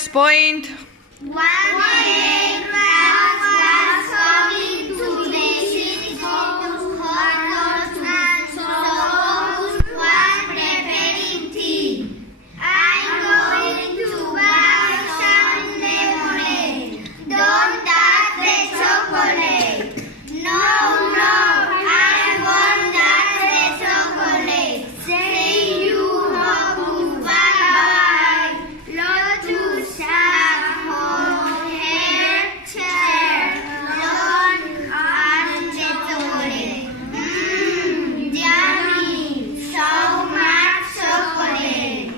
First point. One day, Ralph was coming to visit Hogwarts and so was preparing tea. I'm going to buy some lemonade. Don't touch the chocolate. No, I won't touch the chocolate. Say you home. Bye-bye. Lotus have her chair. Don't touch the chocolate. Yummy. So much chocolate.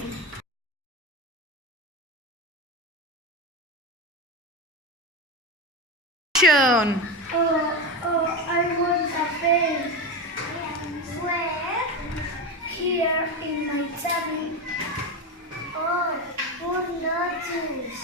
Action. I want a pen. Where? Here in my tummy. Oh, poor Lotus.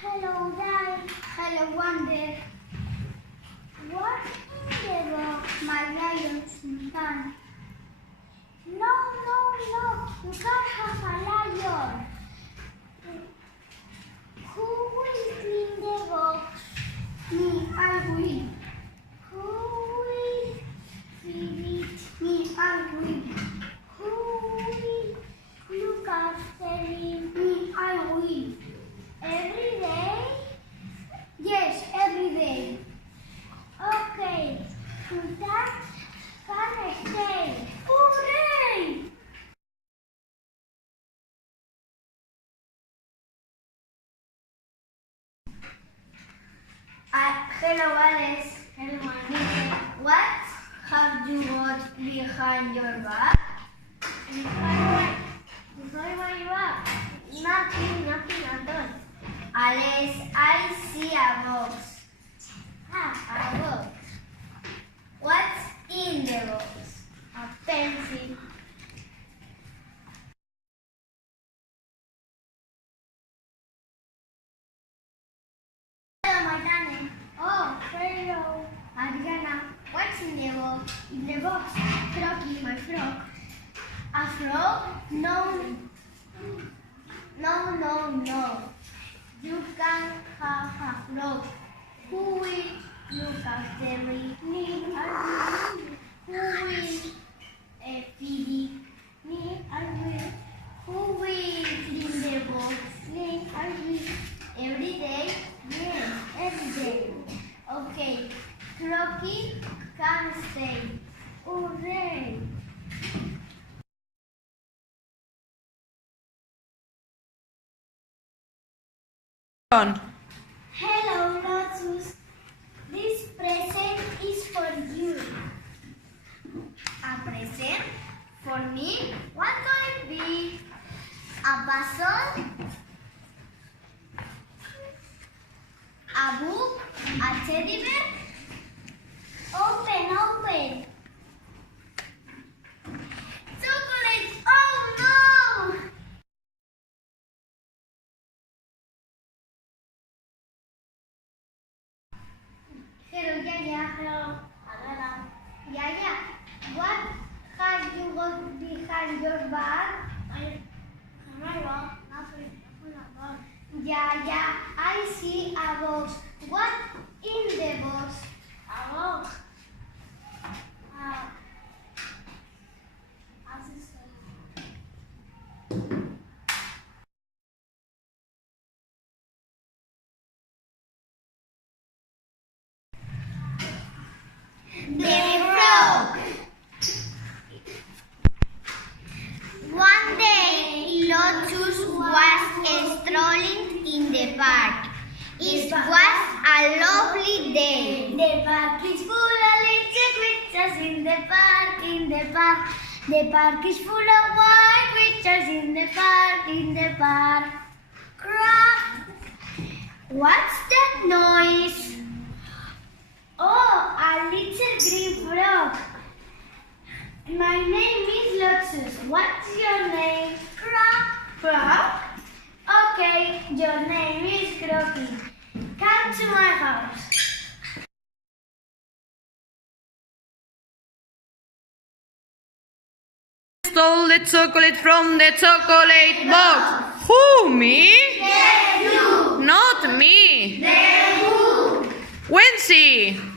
Hello, Dad. Hello, Wonder. What in the box? My lion's fan. No. You can't have a lion. Who will clean the box? Me, I will. Who will feed it? Me, I will. Who will look after it? Me, I will. Every day? Yes, every day. Okay, so that can stay. Hooray! Hello, Alice. Hello, Anita. What have you got behind your back? Behind my back? Nothing at all. Alice, I see a box. A box. What's in the box? A pencil. Hello, Maitane. Oh, hello. Adriana, what's in the box? In the box, Froggy, my frog. A frog? No. You can have a frog. Who will look after me? Me, I will. Who will feed it? Me, I will. Who will clean the box? Me, I will. Every day? Yes, every day. Okay, Croaky can stay. Hooray! On. Hello, Lotus. This present is for you. A present? For me? What could it be? A puzzle? A book? A teddy bear? Open. Chocolate! Oh no! Hello, Yaya. Hello. Yaya, what have you got behind your back? Yaya, I see a box. What in the box? A box. in the park, in the park. The park is full of wild creatures in the park, in the park. Crap! What's that noise? Oh, a little green frog. My name is Lotus. What's your name? Frog? Okay, your name is Croaky. Come to my house. Stole the chocolate from the chocolate box. Who, me? Yes, you. Not me. Then who? Wency.